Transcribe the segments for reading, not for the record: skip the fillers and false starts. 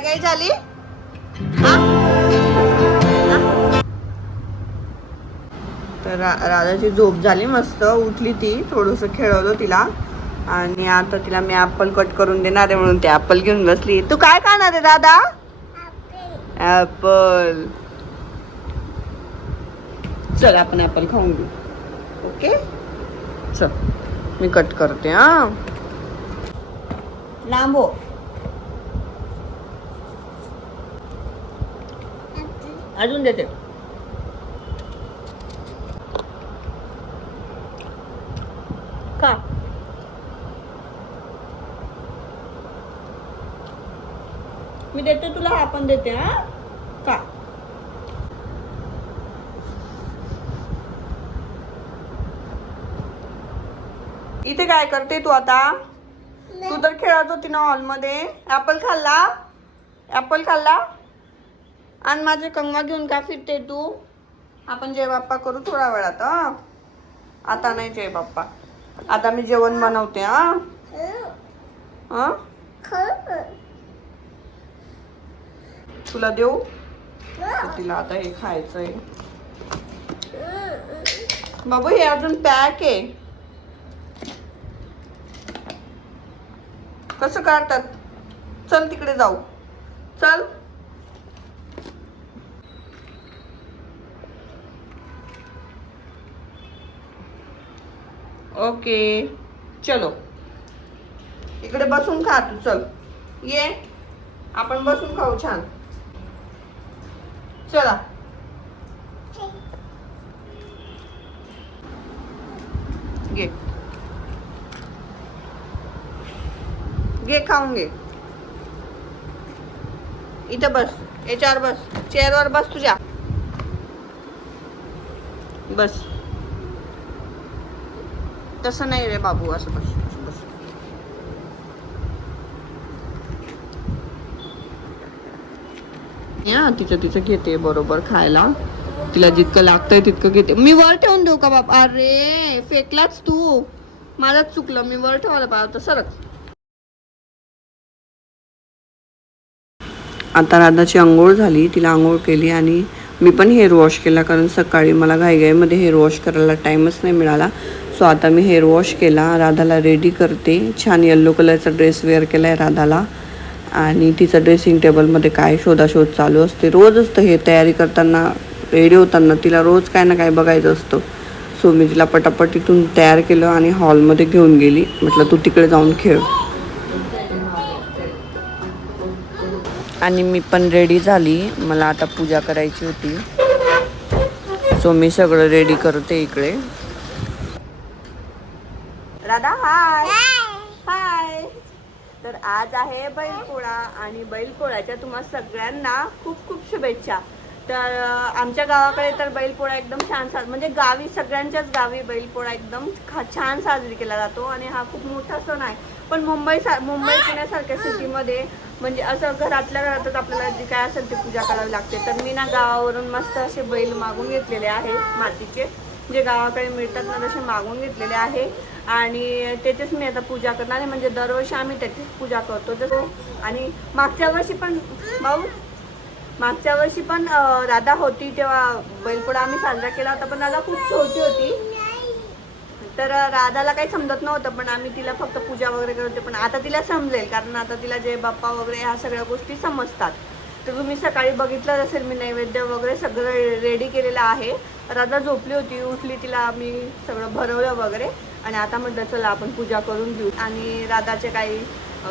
काय झाली हा? तर राधाची झोप झाली मस्त, उठली ती, थोडस खेळवलं तिला आणि आता तिला मी ऍपल कट करून देणार आहे म्हणून ते ऍपल घेऊन बसली. तू काय खाणार आहे दादा? ऍपल. चल आपण ऍपल खाऊन घेऊ. ओके चल मी कट करते हा. लांब हो. अजून देते. का मी देते तुला, हा पण देते हा. का इथे काय करते तू आता? तू तर खेळत होती ना हॉल मध्ये. ऍपल खाल्ला? ऍपल खाल्ला? आणि माझे कंगवा घेऊन का फिरते तू? आपण जय बाप्पा करू थोड्या वेळात. आता नाही जय बाप्पा, आता मी जेवण बनवते हा. हा तुला देऊ? तिला आता हे खायचंय बाबू, हे अजून पॅक आहे. कसं काढतात? चल तिकडे जाऊ, चल. ओके चलो, इकडे बसून खा तू. चल ये, आपण बसून खाऊ छान. चला घे घे, खाऊन घे. इथं बस, याच्यावर बस, चेअरवर बस तुझ्या. बस, तसं नाही रे बाबू, असं बस, असं बस. या तिचं तिचं घेते बरोबर खायला. तिला जितकं लागतंय तितकं घेते. मी वर ठेवून देऊ का बाबा? अरे फेकलाच तू, माझंच चुकलं, मी वर ठेवायला पाहिजे होतं. सरक. आता राधाची आंघोळ झाली, तिला आंघोळ केली आणि मी पण हेअर वॉश केला, कारण सकाळी मला घाईघाईमध्ये हेअर वॉश करायला टाईमच नाही मिळाला. सो आता मी हेअर वॉश केला, राधाला रेडी करते. छान येल्लो कलरचा ड्रेस वेअर केला आहे राधाला आणि तिचा ड्रेसिंग टेबलमध्ये काय शोधाशोध चालू असते. रोज असतं हे, तयारी करताना, रेडी होताना तिला रोज काय ना काय बघायचं असतं. सो मी तिला पटापट इथून तयार केलं आणि हॉलमध्ये घेऊन गेली. म्हटलं तू तिकडे जाऊन खेळ. आणि मी पण रेडी झाली, मला आता पूजा करायची होती. सो मी सगळं रेडी करते इकडे. राधा हाय. हाय. तर आज आहे बैलपोळा आणि बैलपोळ्याच्या तुम्हा सगळ्यांना खूप खूप शुभेच्छा. तर आमच्या गावाकडे तर बैलपोळा एकदम छान म्हणजे गावी, सगळ्यांच्याच गावी बैलपोळा एकदम छान साजरी केला जातो आणि हा खूप मोठा सण आहे. पण मुंबई पुण्यासारख्या सिटीमध्ये म्हणजे असं घरातल्या घरातच आपल्याला जे काय असेल ते पूजा करावी लागते. तर मी ना गावावरून मस्त असे बैल मागून घेतलेले आहे, मातीचे, जे गावाकडे मिळतात ना तसे मागून घेतलेले आहे आणि त्याचीच मी आता पूजा करणार आहे. म्हणजे दरवर्षी आम्ही त्याचीच पूजा करतो. जसं आणि मागच्या वर्षी पण राधा होती तेव्हा बैलपोळा आम्ही साजरा केला होता, पण राधा खूप छोटी होती, तर राधाला काही समजत नव्हतं, पण आम्ही तिला फक्त पूजा वगैरे करते. पण आता तिला समजेल, कारण आता तिला जय बाप्पा वगैरे ह्या सगळ्या गोष्टी समजतात. तर तुम्ही सकाळी बघितलं असेल, मी नैवेद्य वगैरे सगळं रेडी केलेलं आहे. राधा झोपली होती, उठली, तिला मी सगळं भरवलं वगैरे आणि आता म्हटलं चला आपण पूजा करून घेऊ आणि राधाचे काही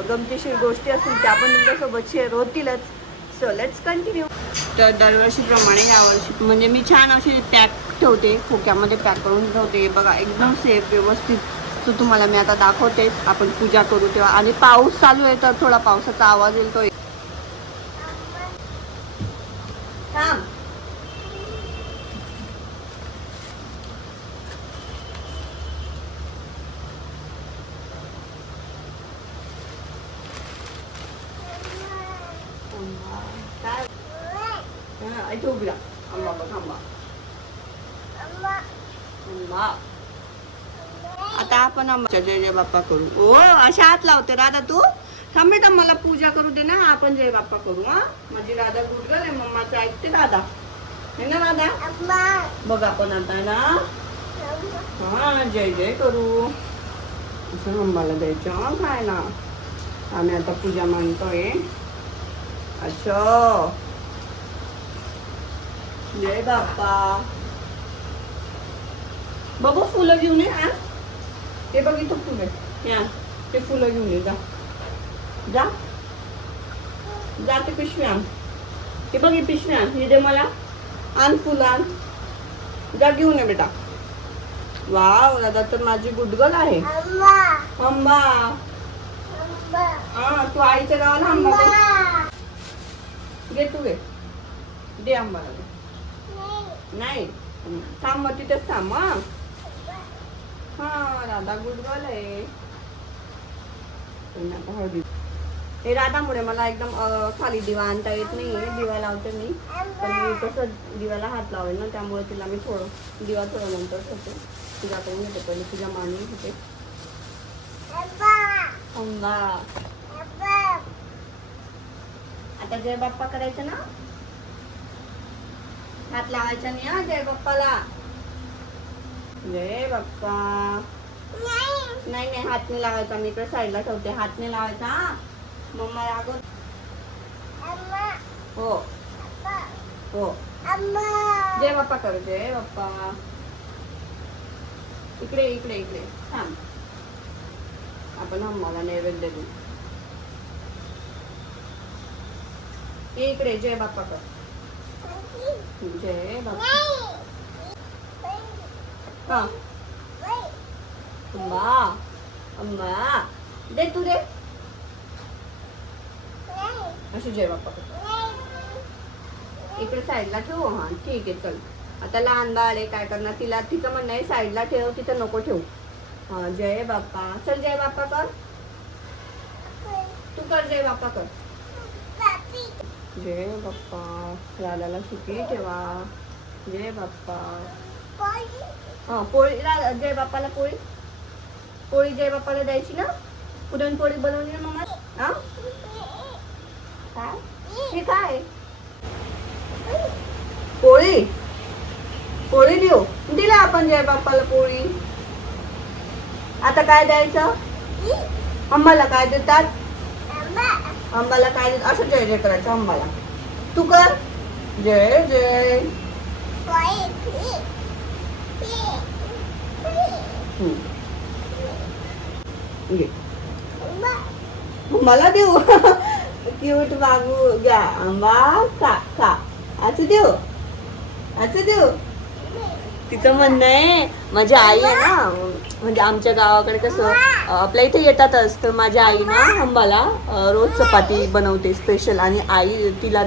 गमतीशीर गोष्टी असतील त्या पण तुमच्यासोबत शेअर होतीलच. So let's continue. तर दरवर्षीप्रमाणे यावर्षी म्हणजे मी छान अशी पॅक ठेवते, खोक्यामध्ये पॅक करून ठेवते बघा, एकदम सेफ व्यवस्थित. तो तुम्हाला मी आता दाखवते, आपण पूजा करू तेव्हा. आणि पाऊस चालू आहे तर थोडा पावसाचा आवाज येतोय. थांब. इथे उभी राहा. आंबा बघ, आंबा. आता आपण आंबाच्या जय जय बाप्पा करू. ओ अशा हात लावते राधा तू. थांब बेटा मला पूजा करू दे ना, आपण जय बाप्पा करू. हा माझी राधा गुडगल आहे, मम्माचं ऐकते राधा, है ना राधा. बघ आपण आता ना हा जय जय करू, असं मम्माला द्यायचं खायला. आम्ही आता पूजा मानतोय. अच्छा जय बाप्पा. बघू फुलं घेऊन ये. हा ते बघ इथं फुलं या, ते फुलं घेऊन ये. जा जा जा, ते पिशवी आण. ते बघ ही पिशवी आण, हे दे मला. आण फुलं आण, जा घेऊन ये बेटा. वाव दादा तर माझी गुडगल आहे. आंबा हा तू आईच्या गावाला आंबा घे, तू घे, दे आंबा. नाही थांब मग तिथेच थांब. हा राधा गुडगल आहे. हे राधामुळे मला एकदम खाली दिवा आणता येत नाहीये. दिवा लावते मी, पण मी कसं दिव्याला हात लावेल ना, त्यामुळे तिला मी थोडं दिवा थोडं नंतर ठेवते. पूजा करून घेते, पहिले पूजा मांडून घेते. आता जय बाप्पा करायचं ना, हात लावायचा नाही हा जय बाप्पाला. जय बाप्पा. नाही नाही हात नाही लावायचा, मी इकडे साईडला ठेवते. हात नाही लावायचा हा. मम्मा अगं हो हो जय बाप्पा करू. जय बाप्पा. इकडे इकडे इकडे थांब, आपण अम्माला नैवेद्य देऊ. इकडे जय बाप्पा कर. जय बाप्पा. हा अम्मा अम्मा दे, तू दे. अशी जय बाप्पा कर. इकडे साईडला ठेवू. हा ठीक आहे चल. आता लहान बाळ आहे, काय करणार. तिला तिचं म्हणणं आहे साईडला ठेव, तिथं नको ठेवू. हा जय बाप्पा. चल जय बाप्पा कर, तू कर जय बाप्पा कर. जय बाप्पा. राधाला सुखी ठेवा. जय बाप्पा. हा पोळी जय बाप्पाला पोळी. पोळी जय बाप्पाला द्यायची ना. पुरणपोळी बनवली ना मम्मा. हा काय हे काय पोळी. पोळी देऊ, दिला आपण जय बाप्पाला पोळी. आता काय द्यायचं. अम्माला काय देतात. अंबाला काय देत. असं जय जय करायचं अंबाला. तू कर जय जय. मला देऊ. क्यूट बाबू घ्या आंबा खा खा. असं देऊ, असं देऊ. तिचं म्हणणं आहे माझी आई आहे ना, म्हणजे आमच्या गावाकडे कसं आपल्या इथे येतातच, तर माझ्या आई ना आंबाला रोज चपाती बनवते स्पेशल, आणि आई तिला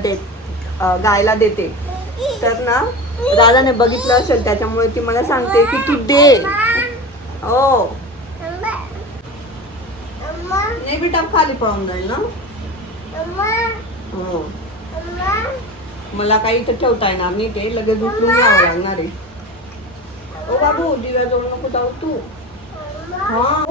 गायला देते. तर ना दादाने बघितलं असेल, त्याच्यामुळे ती मला सांगते की तू दे. हो नाही बेटा, खाली पळून जाईल ना. हो मला काही इथं ठेवता येणार नाही, ते लगेच उचलून यावं लागणार आहे. ओ बाबू दिव्या जवळ नको जाऊ तू. हा